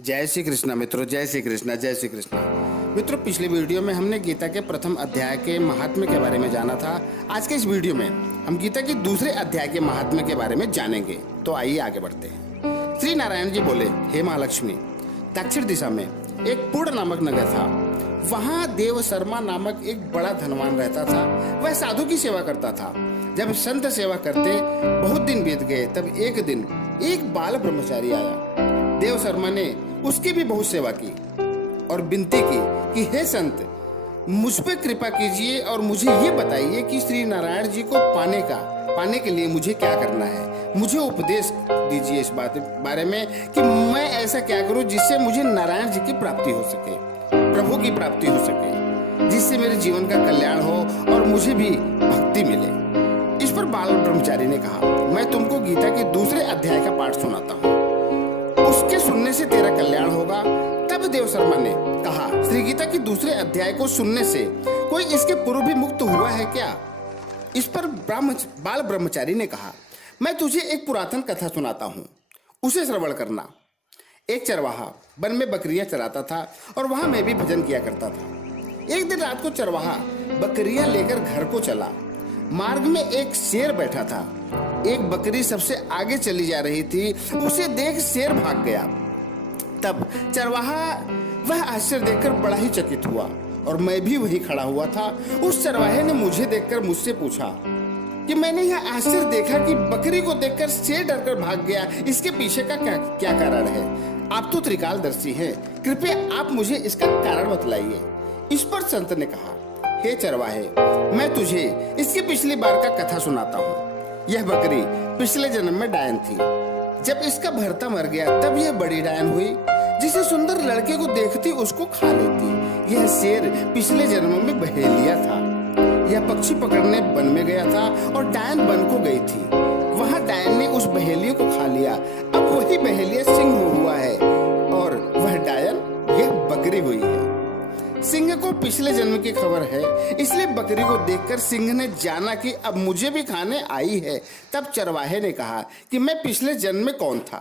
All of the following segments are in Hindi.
जय श्री कृष्णा मित्रों, जय श्री कृष्णा, जय श्री कृष्णा। मित्रों, पिछले वीडियो में हमने गीता के प्रथम अध्याय के महात्म्य के बारे में जाना था। आज के इस वीडियो में हम गीता के दूसरे अध्याय के महात्म्य के बारे में जानेंगे। तो आइए आगे बढ़ते हैं। श्री नारायण जी बोले, हे महालक्ष्मी, दक्षिण दिशा में एक पूर्ण नामक नगर था। वहाँ देव शर्मा नामक एक बड़ा धनवान रहता था। वह साधु की सेवा करता था। जब संत सेवा करते बहुत दिन बीत गए, तब एक दिन एक बाल ब्रह्मचारी आया। देव शर्मा ने उसकी भी बहुत सेवा की और विनती की कि हे संत, मुझ पे कृपा कीजिए और मुझे ये बताइए कि श्री नारायण जी को पाने के लिए मुझे क्या करना है। मुझे उपदेश दीजिए इस बारे में कि मैं ऐसा क्या करूं जिससे मुझे नारायण जी की प्राप्ति हो सके, प्रभु की प्राप्ति हो सके, जिससे मेरे जीवन का कल्याण हो और मुझे भी भक्ति मिले। इस पर बाल ब्रह्मचारी ने कहा, मैं तुमको गीता के दूसरे अध्याय का पाठ सुनाता हूँ, उसके सुनने से तेरा कल्याण होगा। तब देव शर्मा ने कहा, श्री गीता के दूसरे अध्याय को सुनने से कोई इसके पूर्व भी मुक्त हुआ है क्या? इस पर बाल ब्रह्मचारी ने कहा, मैं तुझे एक पुरातन कथा सुनाता हूँ, उसे श्रवण करना। एक चरवाहा वन में बकरियां चराता था और वहां मैं भी भजन किया करता था। एक दिन रात को चरवाहा बकरियां लेकर घर को चला। मार्ग में एक शेर बैठा था। एक बकरी सबसे आगे चली जा रही थी। उसे देख शेर भाग गया। तब चरवाहा वह आश्चर्य देखकर बड़ा ही चकित हुआ और मैं भी वही खड़ा हुआ था। उस चरवाहे ने मुझे देखकर मुझसे पूछा कि मैंने यह आश्चर्य देखा कि बकरी को देखकर शेर डरकर भाग गया, इसके पीछे का क्या कारण है? आप तो त्रिकालदर्शी हैं, कृपया आप मुझे इसका कारण बतलाइए। इस पर संत ने कहा, हे चरवाहे, मैं तुझे इसकी पिछली बार का कथा सुनाता हूँ। यह बकरी पिछले जन्म में डायन थी। जब इसका भरता मर गया तब यह बड़ी डायन हुई, जिसे सुंदर लड़के को देखती उसको खा लेती। यह शेर पिछले जन्म में बहेलिया था। यह पक्षी पकड़ने वन में गया था और डायन वन को गई थी। वहाँ डायन ने उस बहेलिये को खा लिया। अब वही बहेलिया सिंह हुआ है और वह डायन यह बकरी हुई है। सिंह को पिछले जन्म की खबर है, इसलिए बकरी को देखकर सिंह ने जाना कि अब मुझे भी खाने आई है। तब चरवाहे ने कहा कि मैं पिछले जन्म में कौन था?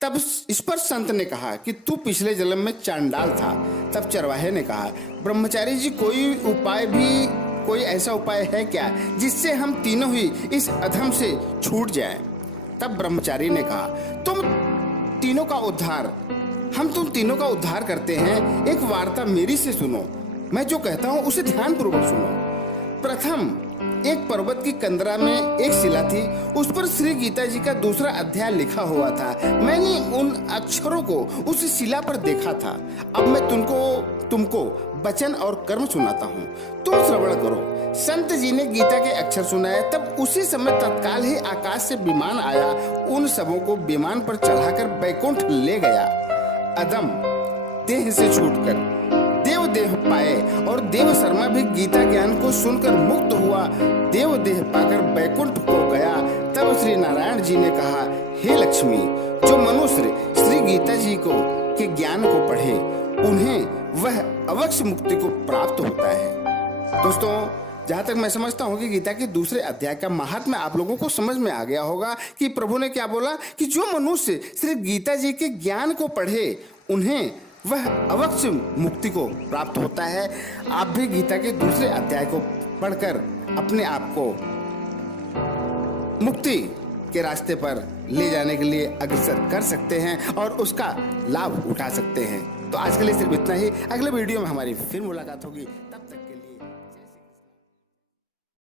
तब इस पर संत ने कहा कि तू पिछले जन्म में चांडाल था। तब चरवाहे ने कहा, ब्रह्मचारी जी, कोई ऐसा उपाय है क्या जिससे हम तीनों ही इस अधम से छूट जाएं? तब ब्रह्मचारी ने कहा, हम तुम तीनों का उद्धार करते हैं। एक वार्ता मेरी से सुनो। मैं जो कहता हूँ उसे ध्यान पूर्वक सुनो। प्रथम एक पर्वत की कंदरा में एक शिला थी। उस पर श्री गीता जी का दूसरा अध्याय लिखा हुआ था। मैंने उन अक्षरों को उस शिला पर देखा था। अब मैं तुमको वचन और कर्म सुनाता हूँ, तुम श्रवण करो। संत जी ने गीता के अक्षर सुनाए। तब उसी समय तत्काल ही आकाश से विमान आया। उन सबों को विमान पर चढ़ाकर बैकुंठ ले गया। अदम देह से छूटकर देव देह पाए और देव शर्मा भी गीता ज्ञान को सुनकर मुक्त हुआ। देव देह पाकर बैकुंठ को गया। तब श्री नारायण जी ने कहा, हे लक्ष्मी, जो मनुष्य श्री गीता जी के ज्ञान को पढ़े, उन्हें वह अवश्य मुक्ति को प्राप्त होता है। दोस्तों, जहाँ तक मैं समझता हूँ कि गीता के दूसरे अध्याय का महात्म्य आप लोगों को समझ में आ गया होगा कि प्रभु ने क्या बोला कि जो मनुष्य सिर्फ गीता जी के ज्ञान को पढ़े, उन्हें वह अवश्य मुक्ति को प्राप्त होता है। आप भी गीता के दूसरे अध्याय को पढ़कर अपने आप को मुक्ति के रास्ते पर ले जाने के लिए अग्रसर कर सकते हैं और उसका लाभ उठा सकते हैं। तो आज के लिए सिर्फ इतना ही। अगले वीडियो में हमारी फिर मुलाकात होगी। तब तक